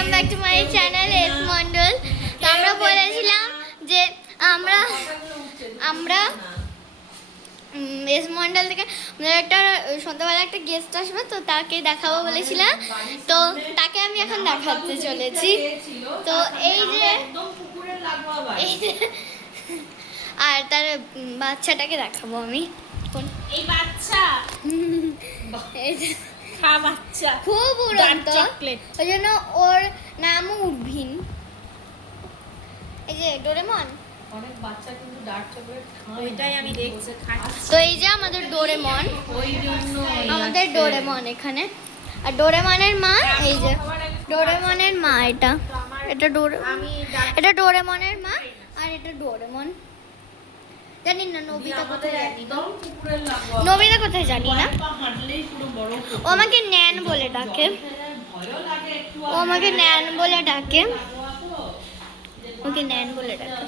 Welcome back to my channel S Mondal. তো আমরা বলেছিলাম যে আমরা আমরা এস মন্ডল থেকে একটা সন্ধ্যাবেলা একটা গেস্ট আসবে, তো তাকে দেখাবো বলেছিলাম। তো তাকে আমি এখন দেখাতে চলেছি। তো এই যে আর তার বাচ্চাটাকে দেখাবো আমি। এই বাচ্চা বাচ্চা খুব উড়ন্ত, ওই জন্য ওর নামও উর্ভিন। এই যে ডোরেমন, অনেক বাচ্চা কিন্তু ডার্ক চকলেট খায়, ওইটাই আমি দেখছি খাচ্ছি। তো এই যে আমাদের ডোরেমন, ওই জন্য আমাদের ডোরেমন এখানে। আর ডোরেমনের মা, এই যে ডোরেমনের মা, এটা এটা ডোরেমনের মা। আর এটা ডোরেমন। জানি না নবিতা কোথায়, জানি না নবিতা কোথায় জানি না। ও আমাকে ন্যান বলে ডাকে, ও আমাকে ন্যান বলে ডাকে, ওকে ন্যান বলে ডাকে।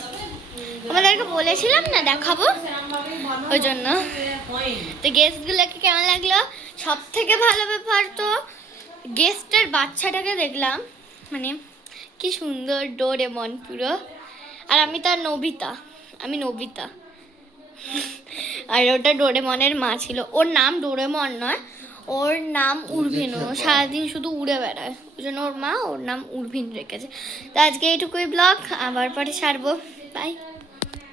আমাদেরকে বলেছিলাম না দেখাবো, ওই জন্য। তো গেস্টগুলোকে কেমন লাগলো? সব থেকে ভালো ব্যাপার তো গেস্টের বাচ্চাটাকে দেখলাম, মানে কি সুন্দর ডোরেমন পুরো। আর আমি তার নবিতা, আমি নবিতা। আর ওটা ডোরেমনের মা ছিল, ওর নাম ডোরেমন নয়, ওর নাম উর্ভিন। ও সারাদিন শুধু উড়ে বেড়ায়, ওই জন্য ওর মা ওর নাম উর্ভিন রেখেছে। তো আজকে এইটুকুই ব্লগ, আবার পরে ছাড়বো। বাই।